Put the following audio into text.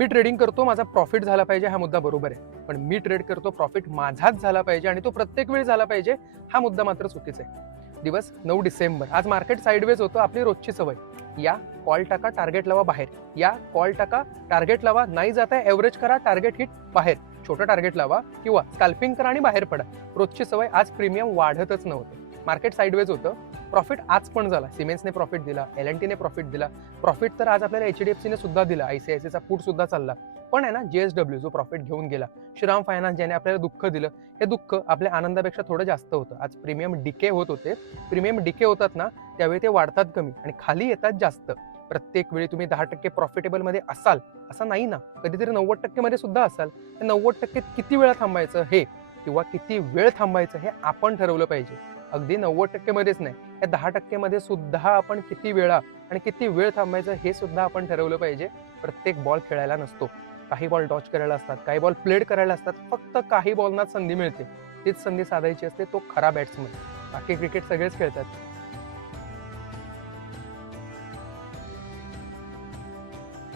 मी trading करतो, माझा profit झाला पाहिजे हा मुद्दा बरोबर आहे. पण मी ट्रेड करतो, प्रॉफिट माझाच झाला पाहिजे आणि तो प्रत्येक वेळी झाला पाहिजे हा मुद्दा मात्र चुकीचा आहे. दिवस 9 डिसेंबर. आज मार्केट साइडवेज होतं, आपली रोजची सवय. या कॉल टाका, टार्गेट लावा बाहेर. या कॉल टाका, टार्गेट लावा, नाही जाता एव्हरेज करा, टार्गेट हिट बाहेर. छोटं टार्गेट लावा किंवा स्कॅल्पिंग करा आणि बाहेर पडा. रोजची सवय. आज प्रीमियम वाढतच नव्हतं. मार्केट साइडवेज होतं. प्रॉफिट आज पण झाला. सिमेंट्सने प्रॉफिट दिला, L&Tने प्रॉफिट दिला. प्रॉफिट तर आज आपल्याला HDFCने सुद्धा दिला. ICICIचा पुट सुद्धा चालला. पण आहे ना, JSW जो प्रॉफिट घेऊन गेला, श्रीराम फायनान्स ज्याने आपल्याला दुःख दिलं, हे दुःख आपल्या आनंदापेक्षा थोडं जास्त होतं. आज प्रीमियम डिके होत होते. प्रीमियम डिके होतात ना, त्यावेळी ते वाढतात कमी आणि खाली येतात जास्त. प्रत्येक वेळी तुम्ही 10% प्रॉफिटेबलमध्ये असाल असं नाही ना, कधीतरी 90% मध्ये सुद्धा असाल. हे 90% किती वेळा थांबायचं हे किंवा किती वेळ थांबायचं हे आपण ठरवलं पाहिजे. अगदी 90% मध्येच नाही, या 10% मध्ये सुद्धा आपण किती वेळा आणि किती वेळ थांबायचं हे सुद्धा आपण ठरवलं पाहिजे. प्रत्येक बॉल खेळायला नसतो. काही बॉल डॉच करायला असतात, काही बॉल प्लेड करायला असतात. फक्त काही बॉलना संधी मिळते, तीच संधी साधायची असते, तो खरा बॅट्समन. बाकी क्रिकेट सगळेच खेळतात.